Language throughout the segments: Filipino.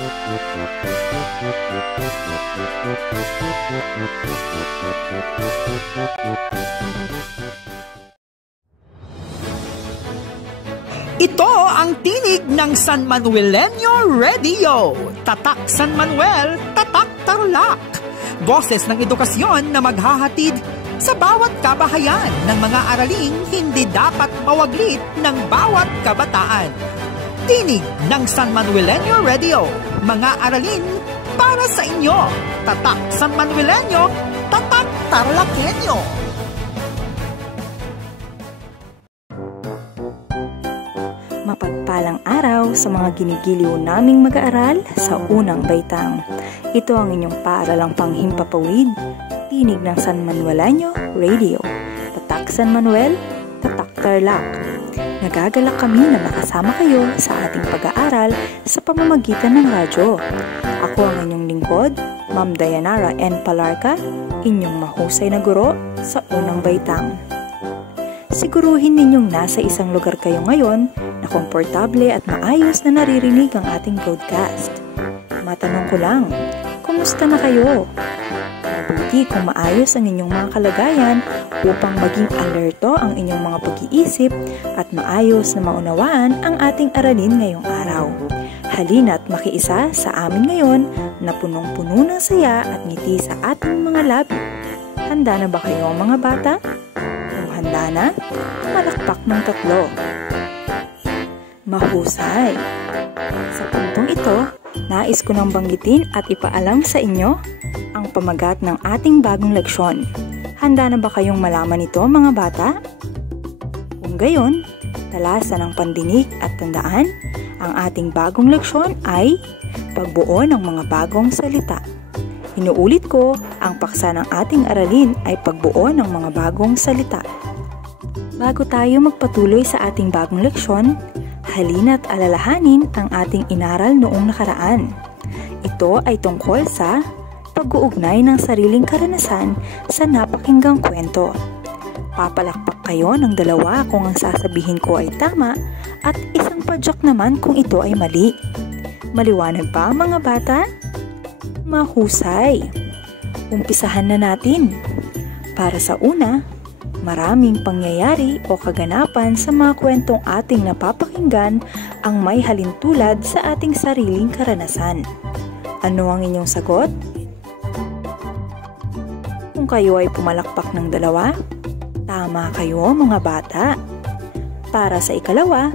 Ito ang tinig ng San Manuelenyo Radio. Tatak San Manuel, tatak Tarlac. Boses ng edukasyon na maghahatid sa bawat kabahayan ng mga araling hindi dapat mawaglit ng bawat kabataan. Tinig ng San Manuelenyo Radio. Mga aralin para sa inyo. Tatak San Manuelenyo, tatak Tarlacenyo. Mapagpalang araw sa mga ginigiliw naming mag-aaral sa unang baitang. Ito ang inyong paaralang panghimpapawid, tinig ng San Manuelenyo Radio. Tatak San Manuel, tatak Tarlac. Nagagalak kami na makasama kayo sa ating pag-aaral sa pamamagitan ng radyo. Ako ang inyong lingkod, Ma'am Dayanara N. Palarca, inyong mahusay na guro sa unang baitang. Siguruhin ninyong nasa isang lugar kayo ngayon na komportable at maayos na naririnig ang ating broadcast. Matanong ko lang, kumusta na kayo? Mabuti kung maayos ang inyong mga kalagayan upang maging alerto ang inyong mga pag-iisip at maayos na maunawaan ang ating aralin ngayong araw. Halina't makiisa sa amin ngayon na punong-puno ng saya at ngiti sa ating mga labi. Handa na ba kayo mga bata? Handa na? Malakpak ng 3. Mahusay! Sa puntong ito, nais ko nang banggitin at ipaalam sa inyo ang pamagat ng ating bagong leksyon. Handa na ba kayong malaman ito mga bata? Kung gayon, talasan ng pandinig at tandaan, ang ating bagong leksyon ay pagbuo ng mga bagong salita. Inuulit ko, ang paksa ng ating aralin ay pagbuo ng mga bagong salita. Bago tayo magpatuloy sa ating bagong leksyon, halina't alalahanin ang ating inaral noong nakaraan. Ito ay tungkol sa pag-uugnay ng sariling karanasan sa napakinggang kwento. Papalakpak kayo ng 2 kung ang sasabihin ko ay tama at isang padyak naman kung ito ay mali. Maliwanag ba mga bata? Mahusay! Umpisahan na natin. Para sa una, maraming pangyayari o kaganapan sa mga kwentong ating napapakinggan ang may halintulad sa ating sariling karanasan. Ano ang inyong sagot? Kung kayo ay pumalakpak ng 2, tama kayo mga bata. Para sa ikalawa,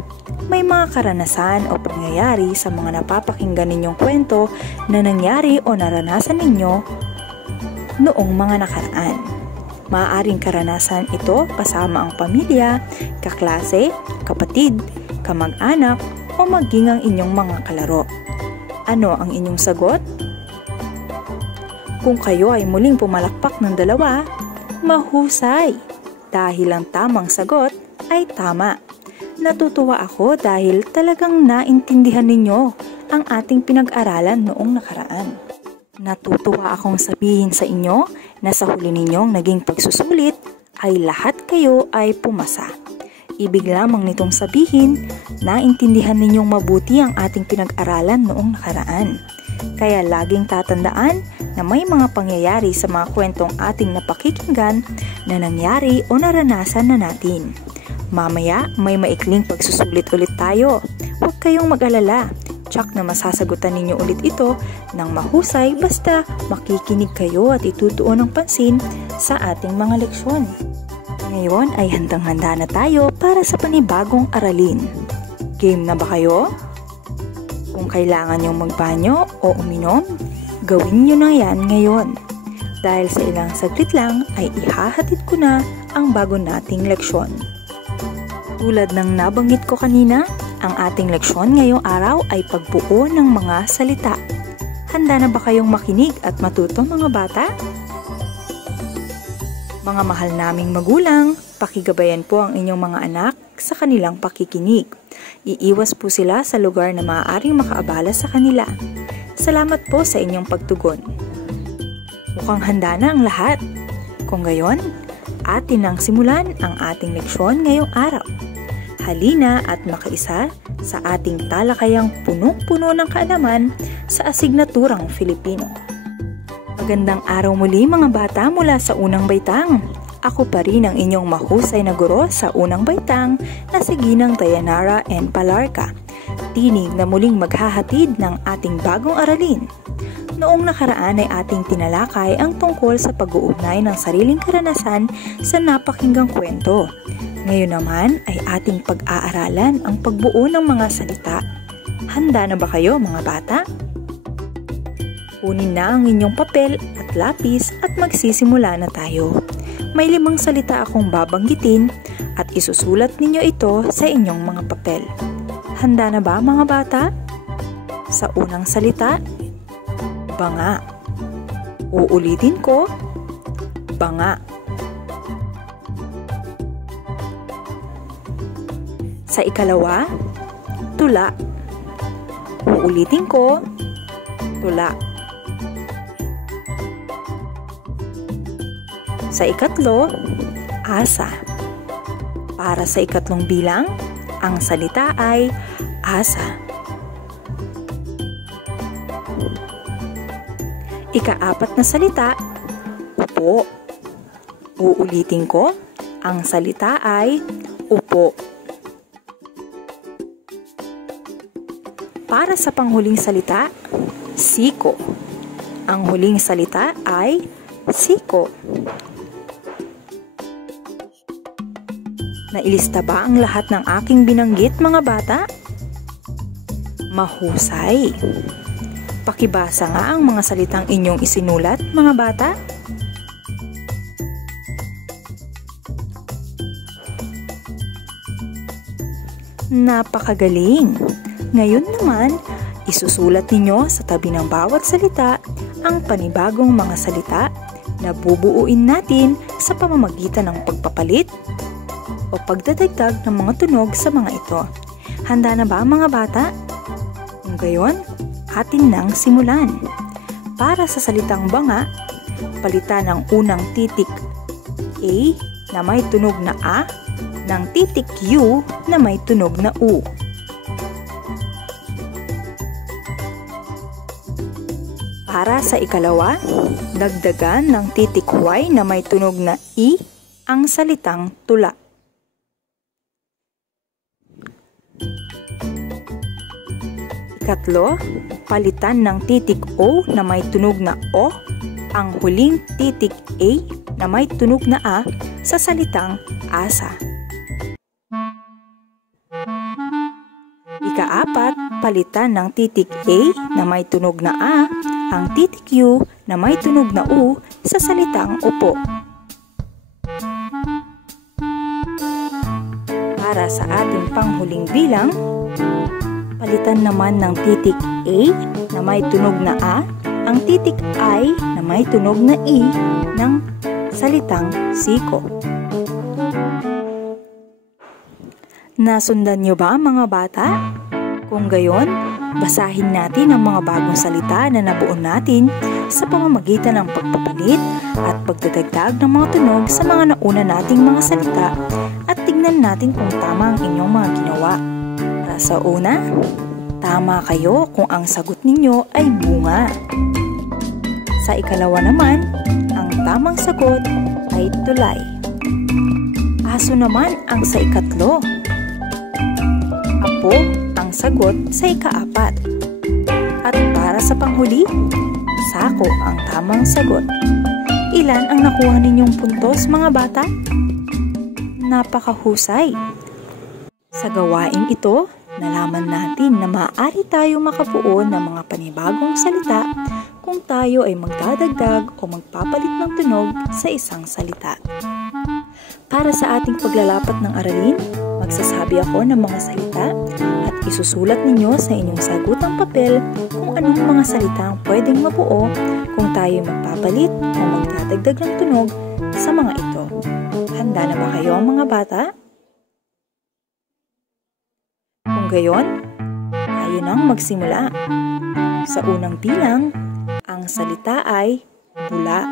may mga karanasan o pangyayari sa mga napapakinggan ninyong kwento na nangyari o naranasan ninyo noong mga nakaraan. Maaaring karanasan ito kasama ang pamilya, kaklase, kapatid, kamag-anak o maging ang inyong mga kalaro. Ano ang inyong sagot? Kung kayo ay muling pumalakpak ng 2, mahusay! Dahil ang tamang sagot ay tama. Natutuwa ako dahil talagang naintindihan ninyo ang ating pinag-aralan noong nakaraan. Natutuwa akong sabihin sa inyo na sa huli ninyong naging pagsusulit ay lahat kayo ay pumasa. Ibig lamang nitong sabihin, naintindihan ninyong mabuti ang ating pinag-aralan noong nakaraan. Kaya laging tatandaan na may mga pangyayari sa mga kwentong ating napakikinggan na nangyari o naranasan na natin. Mamaya may maikling pagsusulit ulit tayo. Huwag kayong mag-alala. Tsak na masasagutan ninyo ulit ito ng mahusay basta makikinig kayo at itutuon ng pansin sa ating mga leksyon. Ngayon ay handang-handa na tayo para sa panibagong aralin. Game na ba kayo? Kung kailangan nyong magbanyo o uminom, gawin nyo na yan ngayon. Dahil sa ilang saglit lang ay ihahatid ko na ang bago nating leksyon. Tulad ng nabanggit ko kanina, ang ating leksyon ngayong araw ay pagbuo ng mga salita. Handa na ba kayong makinig at matuto mga bata? Mga mahal naming magulang, pakigabayan po ang inyong mga anak sa kanilang pakikinig. Iiwas po sila sa lugar na maaaring makaabala sa kanila. Salamat po sa inyong pagtugon. Mukhang handa na ang lahat. Kung gayon, atin nang simulan ang ating leksyon ngayong araw. Halina at makaisa sa ating talakayang punong-puno ng kaalaman sa asignaturang Filipino. Magandang araw muli mga bata mula sa Unang Baitang. Ako pa rin ang inyong mahusay na guro sa Unang Baitang na si Ginang Dayanara N. Palarca. Tinig na muling maghahatid ng ating bagong aralin. Noong nakaraan ay ating tinalakay ang tungkol sa pag-uugnay ng sariling karanasan sa napakinggang kwento. Ngayon naman ay ating pag-aaralan ang pagbuo ng mga salita. Handa na ba kayo mga bata? Kunin na ang inyong papel at lapis at magsisimula na tayo. May 5 salita akong babanggitin at isusulat ninyo ito sa inyong mga papel. Handa na ba mga bata? Sa unang salita, banga. Uulitin ko, banga. Sa ikalawa, tula. Uulitin ko, tula. Sa ikatlo, asa. Para sa ikatlong bilang, ang salita ay asa. Ika-4 na salita, upo. Uulitin ko, ang salita ay upo. Para sa panghuling salita, siko. Ang huling salita ay siko. Nailista ba ang lahat ng aking binanggit mga bata? Mahusay. Pakibasa nga ang mga salitang inyong isinulat, mga bata. Napakagaling! Ngayon naman, isusulat ninyo sa tabi ng bawat salita ang panibagong mga salita na bubuuin natin sa pamamagitan ng pagpapalit o pagdadagdag ng mga tunog sa mga ito. Handa na ba mga bata? Kung gayon, atin nang simulan. Para sa salitang banga, palitan ang unang titik A na may tunog na A ng titik U na may tunog na U. Para sa ikalawa, dagdagan ng titik Y na may tunog na I ang salitang tula. Ikatlo, palitan ng titik O na may tunog na O ang huling titik A na may tunog na A sa salitang asa. Ika-4, palitan ng titik A na may tunog na A ang titik U na may tunog na U sa salitang upo. Para sa ating panghuling bilang, palitan naman ng titik A na may tunog na A ang titik I na may tunog na I ng salitang siko. Nasundan niyo ba mga bata? Kung gayon, basahin natin ang mga bagong salita na nabuo natin sa pamamagitan ng pagpapalit at pagdadagdag ng mga tunog sa mga nauna nating mga salita at tignan natin kung tama ang inyong mga ginawa. Para sa una, tama kayo kung ang sagot ninyo ay bunga. Sa ikalawa naman, ang tamang sagot ay tulay. Aso naman ang sa ikatlo. Apo ang sagot sa ika-4. At para sa panghuli, sako ang tamang sagot. Ilan ang nakuha ninyong puntos mga bata? Napakahusay! Sa gawaing ito, nalaman natin na maaari tayo makabuo ng mga panibagong salita kung tayo ay magdadagdag o magpapalit ng tunog sa isang salita. Para sa ating paglalapat ng aralin, magsasabi ako ng mga salita at isusulat ninyo sa inyong sagutang papel kung anong mga salita ang pwedeng mabuo kung tayo magpapalit o magdadagdag ng tunog sa mga ito. Handa na ba kayo mga bata? Kung gayon, tayo nang magsimula. Sa unang bilang, ang salita ay bula.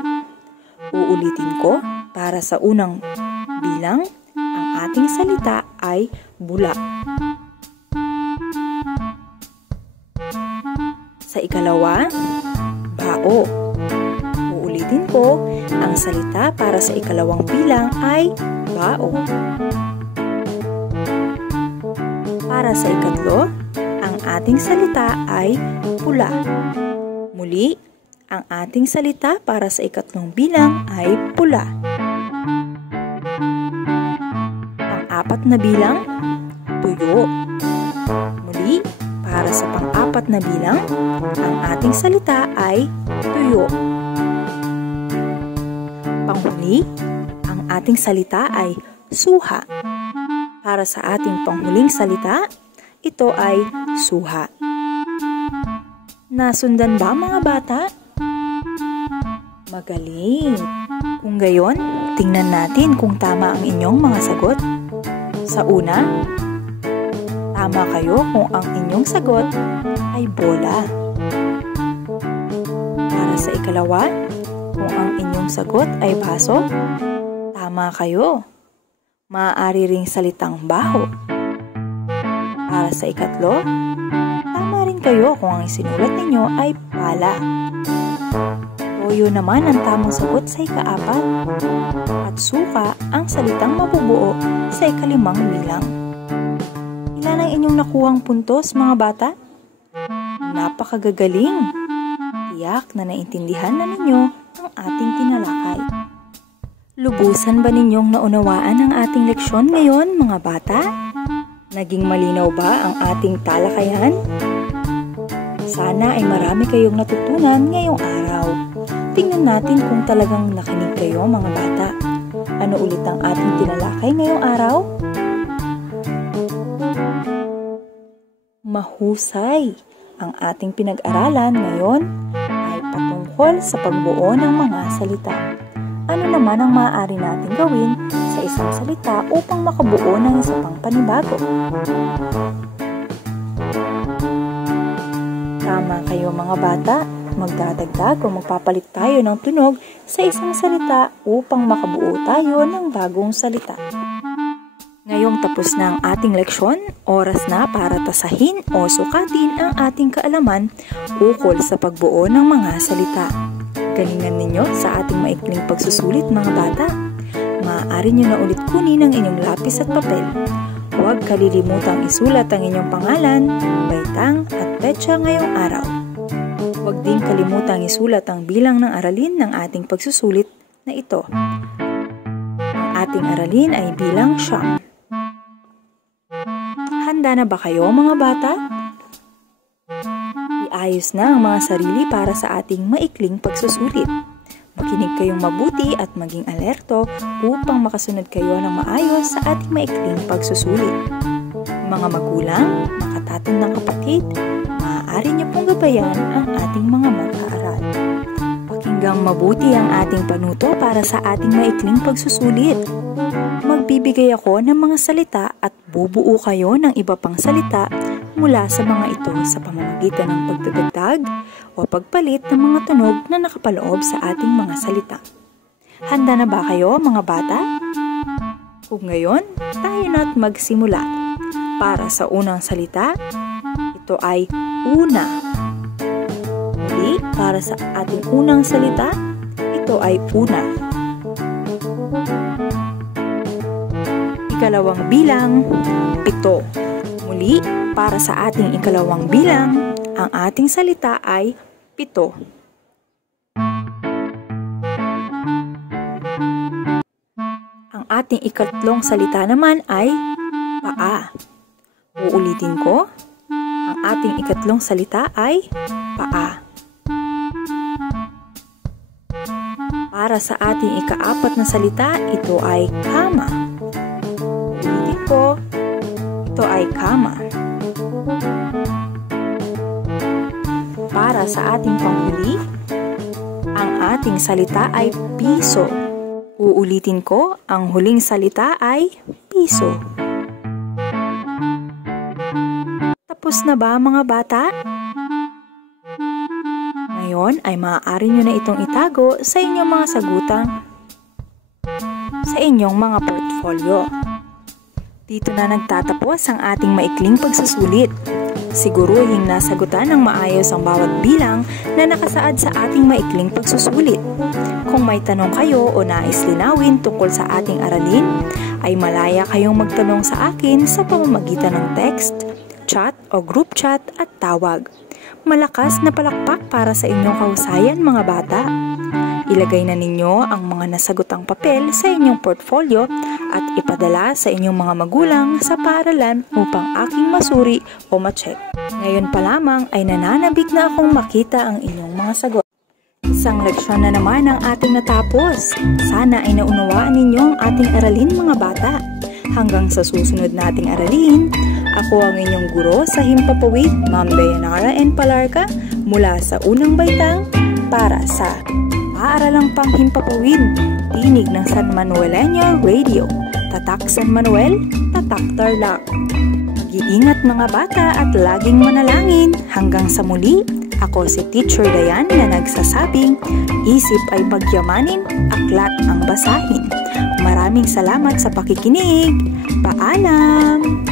Uulitin ko, para sa unang bilang, ang ating salita ay bula. Sa ikalawa, bao. Uulitin ko, ang salita para sa ikalawang bilang ay bao. Para sa ikatlo, ang ating salita ay pula. Muli, ang ating salita para sa ikatlong bilang ay pula. Pang-apat na bilang, tuyo. Muli, para sa pang-apat na bilang, ang ating salita ay tuyo. Panghuli, ang ating salita ay suha. Para sa ating panghuling salita, ito ay suha. Nasundan ba mga bata? Magaling! Kung gayon, tingnan natin kung tama ang inyong mga sagot. Sa una, tama kayo kung ang inyong sagot ay bola. Para sa ikalawa, kung ang inyong sagot ay baso, tama kayo. Maaari ring salitang baho. Para sa ikatlo, tama rin kayo kung ang isinulat ninyo ay pala. Toyo naman ang tamang sagot sa ikaapat. At suka ang salitang mabubuo sa ikalimang bilang. Ilan ang inyong nakuhang puntos mga bata? Napakagagaling! Tiyak na naintindihan na ninyo ang ating tinalakay. Lubusan ba ninyong naunawaan ang ating leksyon ngayon mga bata? Naging malinaw ba ang ating talakayan? Sana ay marami kayong natutunan ngayong araw. Tingnan natin kung talagang nakinig kayo mga bata. Ano ulit ang ating tinalakay ngayong araw? Mahusay! Ang ating pinag-aralan ngayon ay patungkol sa pagbuo ng mga salita. Ano naman ang maaari natin gawin sa isang salita upang makabuo ng isa pang panibago? Tama kayo mga bata, magdadagdag o magpapalit tayo ng tunog sa isang salita upang makabuo tayo ng bagong salita. Ngayong tapos na ang ating leksyon, oras na para tasahin o sukatin ang ating kaalaman ukol sa pagbuo ng mga salita. Galingan ninyo sa ating maikling pagsusulit mga bata. Maaari nyo na ulit kunin ang inyong lapis at papel. Huwag kalilimutang isulat ang inyong pangalan, baitang at petsa ngayong araw. Huwag din kalimutang isulat ang bilang ng aralin ng ating pagsusulit na ito. Ang ating aralin ay bilang siyam. Handa na ba kayo mga bata? Iayos na ang mga sarili para sa ating maikling pagsusulit. Makinig kayong mabuti at maging alerto upang makasunod kayo ng maayos sa ating maikling pagsusulit. Mga magulang, makatatandang kapatid, maaari niyo pong gabayan ang ating mga mag-aaral. Pakinggang mabuti ang ating panuto para sa ating maikling pagsusulit. Magbibigay ako ng mga salita at bubuo kayo ng iba pang salita mula sa mga ito sa pamamagitan ng pagdadagdag o pagpalit ng mga tunog na nakapaloob sa ating mga salita. Handa na ba kayo mga bata? Kung ngayon, tayo na't magsimula. Para sa unang salita, ito ay una. Muli, para sa ating unang salita, ito ay una. Ikalawang bilang, pito. Muli, para sa ating ikalawang bilang, ang ating salita ay pito. Ang ating ikatlong salita naman ay paa. Uulitin ko, ang ating ikatlong salita ay paa. Para sa ating ikaapat na salita, ito ay kama. Uulitin ko, ito ay kama. Para sa ating panghuli, ang ating salita ay piso. Uulitin ko, ang huling salita ay piso. Tapos na ba mga bata? Ngayon ay maaari nyo na itong itago sa inyong mga sagutan sa inyong mga portfolio. Dito na nagtatapos ang ating maikling pagsusulit. Siguruhing nasagutan ng maayos ang bawat bilang na nakasaad sa ating maikling pagsusulit. Kung may tanong kayo o nais linawin tungkol sa ating aralin, ay malaya kayong magtanong sa akin sa pamamagitan ng text, chat o group chat at tawag. Malakas na palakpak para sa inyong kahusayan mga bata. Ilagay na ninyo ang mga nasagutang papel sa inyong portfolio at ipadala sa inyong mga magulang sa paaralan upang aking masuri o ma-check. Ngayon pa lamang ay nananabik na akong makita ang inyong mga sagot. Isang leksyon na naman ang ating natapos. Sana ay naunawaan ninyo ang ating aralin mga bata. Hanggang sa susunod nating aralin, ako ang inyong guro sa Himpapawid, Ma'am Dayanara N. Palarca, mula sa Unang Baitang para sa Paaralang Panghimpapawid, tinig ng San Manuelenyo Radio. Tatak San Manuel, tatak Tarlac. Mag-iingat mga bata at laging manalangin. Hanggang sa muli, ako si Teacher Dayan na nagsasabing, isip ay pagyamanin, aklat ang basahin. Maraming salamat sa pakikinig. Paalam!